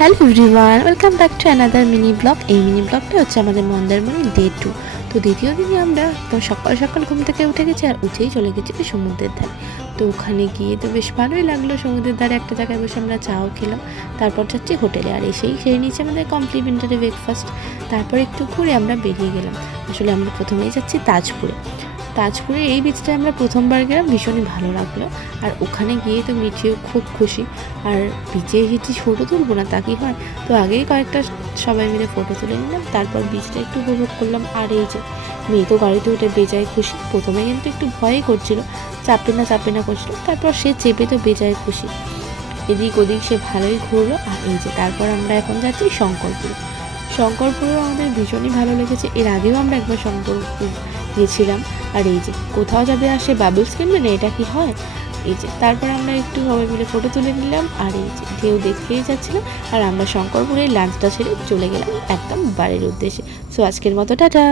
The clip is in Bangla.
Hello everyone, welcome back to another mini blog. এই মিনি ব্লগটা হচ্ছে আমাদের মন্দারমণি ডে 2। তো দ্বিতীয় দিনে আমরা একদম সকাল সকাল ঘুম থেকে উঠে গেছি আর উঠেই চলে গেছি সমুদ্রের ধারে। তো ওখানে গিয়ে তো বেশ ভালোই লাগলো। সমুদ্রের ধারে একটা জায়গায় বসে আমরা চাও খেলাম, তারপর যাচ্ছি হোটেলে আর এসেই খেয়ে নিয়েছি আমাদের কমপ্লিমেন্টারি ব্রেকফাস্ট। তারপর একটু ঘুরে আমরা বেরিয়ে গেলাম। আসলে আমরা প্রথমেই যাচ্ছি তাজপুরে। তাজপুরে এই বিচটায় আমরা প্রথমবার গেলাম, ভীষণই ভালো লাগলো। আর ওখানে গিয়ে তো মিঠিও খুব খুশি। আর বিচে গেছি ফটো তুলবো না তা কি হয়, তো আগেই কয়েকটা সবাই মিলে ফটো তুলে নিলাম, তারপর বিচটা একটু উপভোগ করলাম। আর এই যে মেয়ে তো গাড়িতে উঠে বেজায় খুশি। প্রথমে কিন্তু একটু ভয়ই করছিল, চাপে না করছিল, তারপর সে চেপে তো বেজায় খুশি। এদিক ওদিক সে ভালোই ঘুরলো। আর এই যে তারপর আমরা এখন যাচ্ছি শঙ্করপুরে। শঙ্করপুরেও আমাদের ভীষণই ভালো লেগেছে। এর আগেও আমরা একবার শঙ্করপুর গেছিলাম। আর এই যে কোথাও যাবে আর সে বাবলস কিনবে না, এটা কি হয়। এই যে তারপর আমরা একটু সবাই মিলে ফটো তুলে নিলাম। আর এই যে ঢেউ দেখতেই যাচ্ছিলাম। আর আমরা শঙ্করপুরে লাঞ্চটা ছেড়ে চলে গেলাম একদম বাড়ির উদ্দেশ্যে। সো আজকের মতো টাটা।